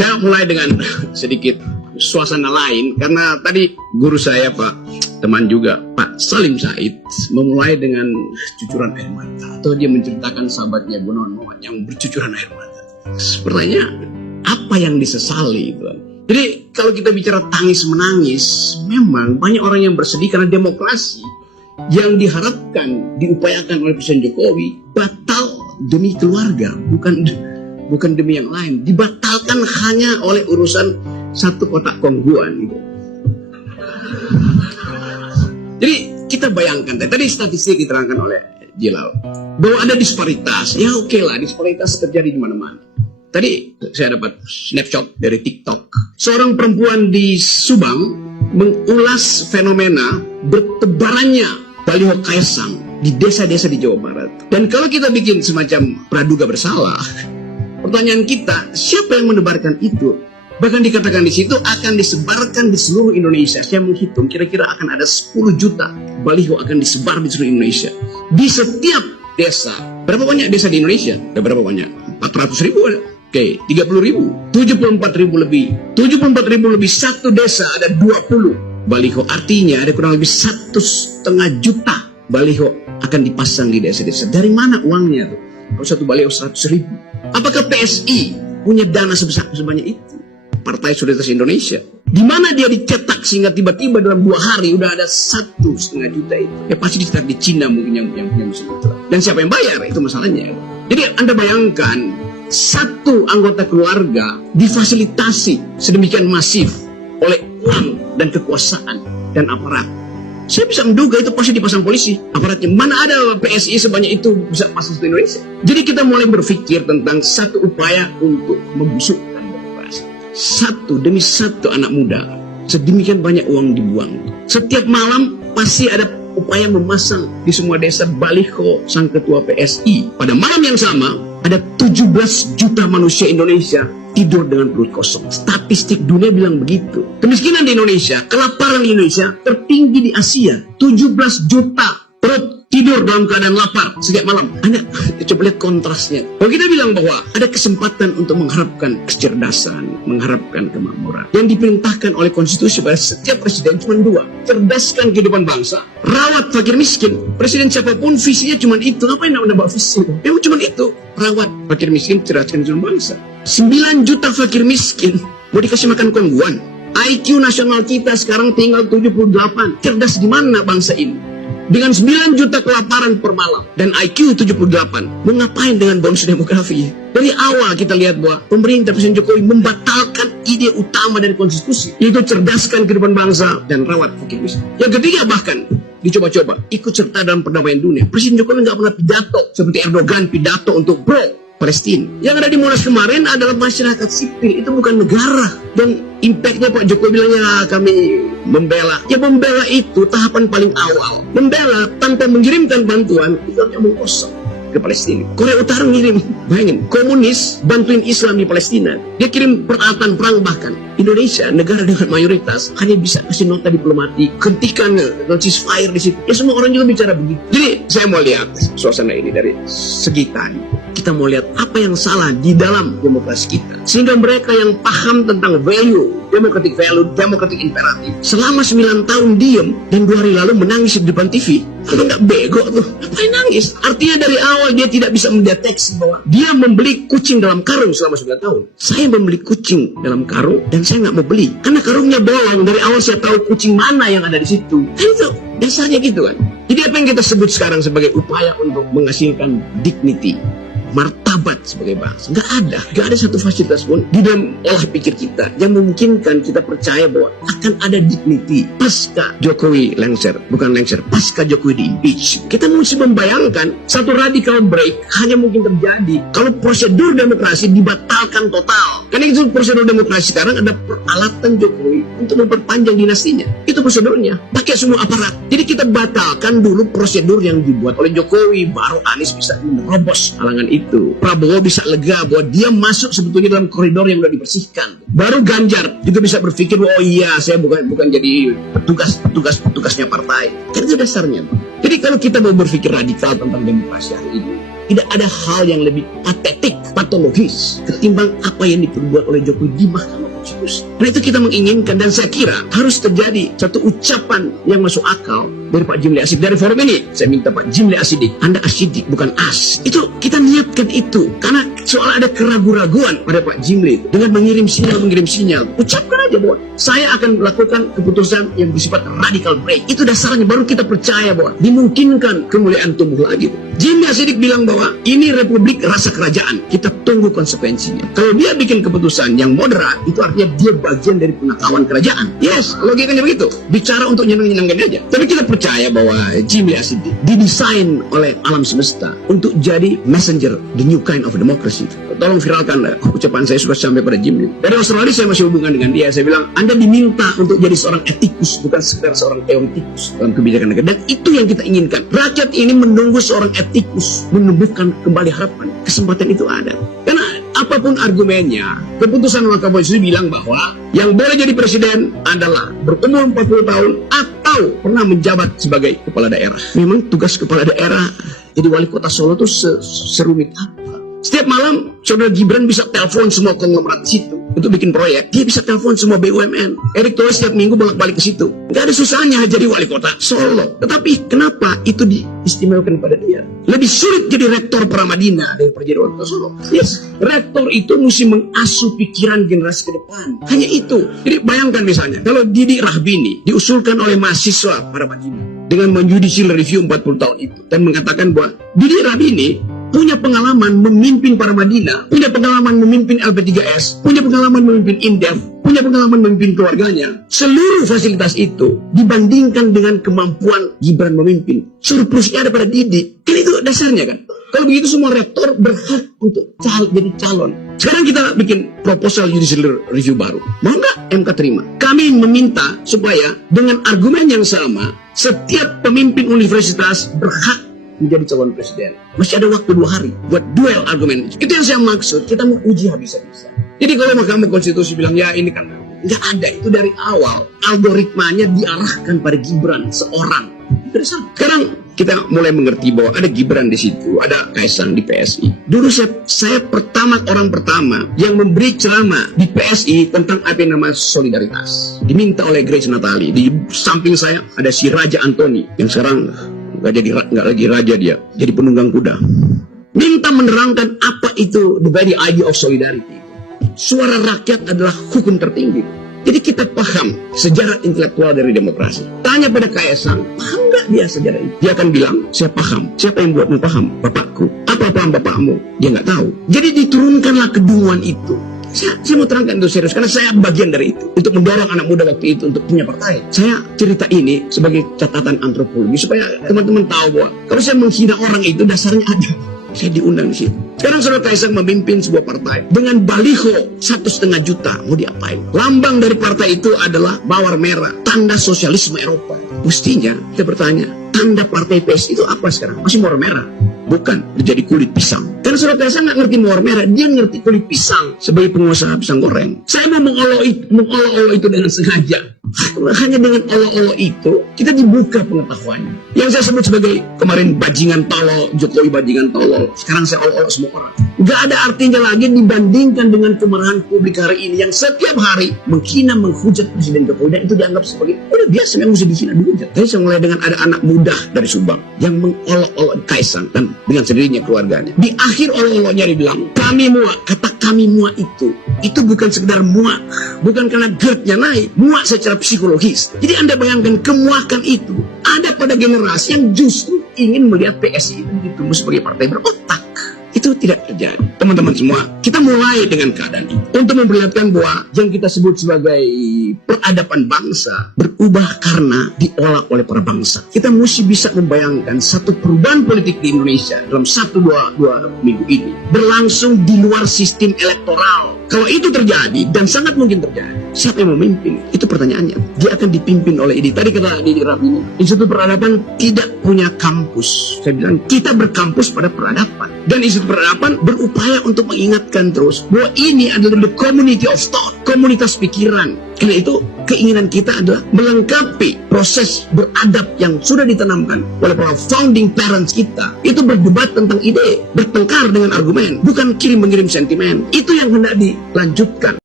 Saya mulai dengan sedikit suasana lain, karena tadi guru saya, Pak, teman juga, Pak Salim Said, memulai dengan cucuran air mata. Atau dia menceritakan sahabatnya Gunawan Muhammad yang bercucuran air mata. Sebenarnya, apa yang disesali itu? Jadi, kalau kita bicara tangis-menangis, memang banyak orang yang bersedih karena demokrasi yang diharapkan, diupayakan oleh Presiden Jokowi, batal demi keluarga, bukan demi yang lain. Dibatalkan hanya oleh urusan satu kotak kongguan gitu. Jadi kita bayangkan, tadi statistik diterangkan oleh Jilal, bahwa ada disparitas. Ya oke lah, disparitas terjadi di mana-mana. Tadi saya dapat snapshot dari TikTok. Seorang perempuan di Subang mengulas fenomena bertebarannya baliho Kaisang di desa-desa di Jawa Barat. Dan kalau kita bikin semacam praduga bersalah, pertanyaan kita, siapa yang menebarkan itu? Bahkan dikatakan di situ akan disebarkan di seluruh Indonesia. Saya menghitung kira-kira akan ada 10 juta baliho akan disebar di seluruh Indonesia. Di setiap desa. Berapa banyak desa di Indonesia? Ada berapa banyak? 400 ribu ada. Oke, 30 ribu. 74 ribu lebih. 74 ribu lebih satu desa ada 20 baliho. Artinya ada kurang lebih 1,5 juta baliho akan dipasang di desa-desa. Dari mana uangnya tuh? Kalau satu baliho 100 ribu. Apakah PSI punya dana sebanyak itu? Partai Solidaritas Indonesia. Di mana dia dicetak sehingga tiba-tiba dalam 2 hari udah ada 1,5 juta itu? Ya pasti dicetak di Cina mungkin yang musim itu. Dan siapa yang bayar? Itu masalahnya. Jadi Anda bayangkan satu anggota keluarga difasilitasi sedemikian masif oleh uang dan kekuasaan dan aparat. Saya bisa menduga itu pasti dipasang polisi aparatnya. Mana ada PSI sebanyak itu bisa pasang di Indonesia. Jadi kita mulai berpikir tentang satu upaya untuk membusukkan demokrasi. Satu demi satu anak muda, sedemikian banyak uang dibuang. Setiap malam pasti ada upaya memasang di semua desa baliho sang ketua PSI. Pada malam yang sama ada 17 juta manusia Indonesia tidur dengan perut kosong. Statistik dunia bilang begitu. Kemiskinan di Indonesia, kelaparan di Indonesia tertinggi di Asia. 17 juta perut tidur dalam keadaan lapar setiap malam. Anda coba lihat kontrasnya. Kalau kita bilang bahwa ada kesempatan untuk mengharapkan kecerdasan, mengharapkan kemakmuran, yang diperintahkan oleh konstitusi pada setiap presiden cuma 2. Cerdaskan kehidupan bangsa, rawat fakir miskin. Presiden siapapun visinya cuma itu. Ngapain nak menambah visi? Memang cuma itu. Rawat fakir miskin, cerdaskan kehidupan bangsa. 9 juta fakir miskin mau dikasih makan kongguan. IQ nasional kita sekarang tinggal 78. Cerdas di mana bangsa ini? Dengan 9 juta kelaparan per malam dan IQ 78, mau ngapain dengan bonus demografi? Dari awal kita lihat bahwa pemerintah Presiden Jokowi membatalkan ide utama dari konstitusi, yaitu cerdaskan kehidupan bangsa dan rawat fakir miskin. Yang ketiga bahkan dicoba-coba ikut serta dalam perdamaian dunia. Presiden Jokowi nggak pernah pidato seperti Erdogan pidato untuk pro Palestina. Yang ada di Monas kemarin adalah masyarakat sipil, itu bukan negara. Dan impactnya Pak Jokowi bilangnya kami membela. Ya membela itu tahapan paling awal. Membela tanpa mengirimkan bantuan itu hanya omong kosong ke Palestina. Korea Utara ngirim, bayangin, komunis bantuin Islam di Palestina. Dia kirim peralatan perang bahkan. Indonesia, negara dengan mayoritas, hanya bisa kasih nota diplomatik, hentikan ceasefire di situ. Ya semua orang juga bicara begitu. Jadi saya mau lihat suasana ini dari segi tadi. Kita mau lihat apa yang salah di dalam demokrasi kita. Sehingga mereka yang paham tentang value, democratic imperatif, selama 9 tahun diem dan 2 hari lalu menangis di depan TV. Kalau nggak bego tuh, ngapain nangis? Artinya dari awal dia tidak bisa mendeteksi bahwa dia membeli kucing dalam karung selama 9 tahun. Saya membeli kucing dalam karung dan saya nggak mau beli. Karena karungnya bolong, dari awal saya tahu kucing mana yang ada di situ. Itu dasarnya gitu kan. Jadi apa yang kita sebut sekarang sebagai upaya untuk menghasilkan dignity, martabat sebagai bangsa, nggak ada satu fasilitas pun di dalam olah pikir kita yang memungkinkan kita percaya bahwa akan ada dignity pasca Jokowi pasca Jokowi di impeach. Kita mesti membayangkan satu radical break hanya mungkin terjadi kalau prosedur demokrasi dibatalkan total. Karena itu prosedur demokrasi sekarang ada peralatan Jokowi untuk memperpanjang dinastinya. Itu prosedurnya, pakai semua aparat. Jadi kita batalkan dulu prosedur yang dibuat oleh Jokowi, baru Anies bisa menerobos halangan itu. Prabowo bisa lega bahwa dia masuk sebetulnya dalam koridor yang sudah dibersihkan. Baru Ganjar juga bisa berpikir, oh iya saya bukan jadi petugasnya partai. Kan itu dasarnya. Jadi kalau kita mau berpikir radikal tentang demokrasi hari ini, tidak ada hal yang lebih patetik, patologis ketimbang apa yang diperbuat oleh Jokowi di Mahkamah Konstitusi. Karena itu kita menginginkan, dan saya kira harus terjadi satu ucapan yang masuk akal dari Pak Jimli Asidik. Dari forum ini saya minta Pak Jimli Asidik, Anda asidik bukan as. Itu kita niatkan itu karena soal ada keraguan-raguan pada Pak Jimli itu. Dengan mengirim sinyal, ucapkan aja bahwa saya akan melakukan keputusan yang bersifat radical break. Itu dasarnya, baru kita percaya bahwa dimungkinkan kemuliaan tumbuh lagi. Jimli Asidik bilang bahwa ini republik rasa kerajaan, kita tunggu konsekuensinya. Kalau dia bikin keputusan yang moderat, itu artinya dia bagian dari pengetahuan kerajaan. Yes, logikanya begitu. Bicara untuk nyenang-nyenangkan aja. Tapi kita percaya bahwa Jimli Asidik didesain oleh alam semesta untuk jadi messenger, the new kind of democracy. Tolong viralkan ucapan saya sudah sampai pada Jimli. Dari Australia saya masih hubungan dengan dia. Saya bilang, Anda diminta untuk jadi seorang etikus, bukan sekedar seorang teoretikus dalam kebijakan negara. Dan itu yang kita inginkan. Rakyat ini menunggu seorang etikus menumbuhkan kembali harapan. Kesempatan itu ada. Karena apapun argumennya, keputusan Mahkamah Konstitusi bilang bahwa yang boleh jadi presiden adalah berumur 40 tahun atau pernah menjabat sebagai kepala daerah. Memang tugas kepala daerah jadi wali kota Solo itu serumit apa? Setiap malam saudara Gibran bisa telepon semua konglomerat situ untuk bikin proyek. Dia bisa telepon semua BUMN. Erick Thohir setiap minggu bolak-balik ke situ. Gak ada susahnya jadi wali kota Solo. Tetapi kenapa itu diistimewakan pada dia? Lebih sulit jadi rektor Pramadina daripada jadi wali kota Solo. Yes, rektor itu mesti mengasuh pikiran generasi ke depan. Hanya itu. Jadi bayangkan misalnya, kalau Didi Rahbini diusulkan oleh mahasiswa Pramadina dengan menjudicial review 40 tahun itu dan mengatakan bahwa Didi Rahbini punya pengalaman memimpin Pramadina, punya pengalaman memimpin LP3S, punya pengalaman memimpin Indef, punya pengalaman memimpin keluarganya. Seluruh fasilitas itu dibandingkan dengan kemampuan Gibran memimpin. Surplusnya ada pada Didi. Kan itu dasarnya kan. Kalau begitu semua rektor berhak untuk jadi calon. Sekarang kita bikin proposal judicial review baru. Mau nggak MK terima? Kami meminta supaya dengan argumen yang sama, setiap pemimpin universitas berhak menjadi calon presiden. Masih ada waktu 2 hari buat duel argumen. Itu yang saya maksud. Kita mau uji habis-habisan. Jadi kalau Mahkamah Konstitusi bilang ya ini kan nggak ada, itu dari awal algoritmanya diarahkan pada Gibran seorang. Sekarang kita mulai mengerti bahwa ada Gibran di situ, ada Kaisang di PSI. Dulu saya orang pertama yang memberi ceramah di PSI tentang apa yang namanya solidaritas. Diminta oleh Grace Natali. Di samping saya ada si Raja Antoni yang sekarang nggak lagi raja, dia jadi penunggang kuda. Minta menerangkan apa itu the very idea of solidarity. Suara rakyat adalah hukum tertinggi. Jadi kita paham sejarah intelektual dari demokrasi. Tanya pada Kaisang, paham nggak dia sejarah itu? Dia akan bilang, saya paham. Siapa yang buatmu paham? Bapakku. Apa paham bapakmu? Dia nggak tahu. Jadi diturunkanlah kedunguan itu. Saya mau terangkan itu serius, karena saya bagian dari itu. Untuk mendorong anak muda waktu itu untuk punya partai. Saya cerita ini sebagai catatan antropologi, supaya teman-teman tahu bahwa kalau saya menghina orang itu dasarnya ada. Saya diundang di situ. Sekarang saudara Kaisang memimpin sebuah partai dengan baliho 1,5 juta. Mau diapain? Lambang dari partai itu adalah mawar merah, tanda sosialisme Eropa. Mestinya kita bertanya, tanda partai PSI itu apa sekarang? Masih mawar merah? Bukan, jadi kulit pisang. Karena saudara Kaisang nggak ngerti mawar merah, dia ngerti kulit pisang sebagai pengusaha pisang goreng. Saya mau mengolok-olok itu dengan sengaja. Hanya dengan olok-olok itu kita dibuka pengetahuannya. Yang saya sebut sebagai kemarin bajingan tolol, Jokowi bajingan tolol. Sekarang saya olok-olok semua orang. Gak ada artinya lagi dibandingkan dengan kemarahan publik hari ini yang setiap hari menghina, menghujat Presiden Jokowi, dan itu dianggap sebagai udah biasa, memang mesti dihina, dihujat. Tapi saya mulai dengan ada anak muda dari Subang yang mengolok-olok Kaisang dan dengan sendirinya keluarganya. Di akhir olok-oloknya dibilang, kami muak. Kata kami muak itu bukan sekedar muak, bukan karena GERD-nya naik, muak secara psikologis. Jadi Anda bayangkan kemuakan itu ada pada generasi yang justru ingin melihat PSI itu ditumbuh sebagai partai berotak. Itu tidak terjadi. Teman-teman semua, kita mulai dengan keadaan itu untuk memperlihatkan bahwa yang kita sebut sebagai peradaban bangsa berubah karena diolah oleh para bangsa. Kita mesti bisa membayangkan satu perubahan politik di Indonesia dalam 1-2 minggu ini berlangsung di luar sistem elektoral. Kalau itu terjadi, dan sangat mungkin terjadi, siapa yang memimpin? Itu pertanyaannya. Dia akan dipimpin oleh ini. Tadi kata Didi Rahbini, Institut Peradaban tidak punya kampus. Saya bilang, kita berkampus pada peradaban. Dan Institut Peradaban berupaya untuk mengingatkan terus bahwa ini adalah the community of thought. komunitas pikiran. Karena itu keinginan kita adalah melengkapi proses beradab yang sudah ditanamkan oleh para founding parents kita. Itu berdebat tentang ide, bertengkar dengan argumen, bukan kirim-mengirim sentimen. Itu yang hendak dilanjutkan.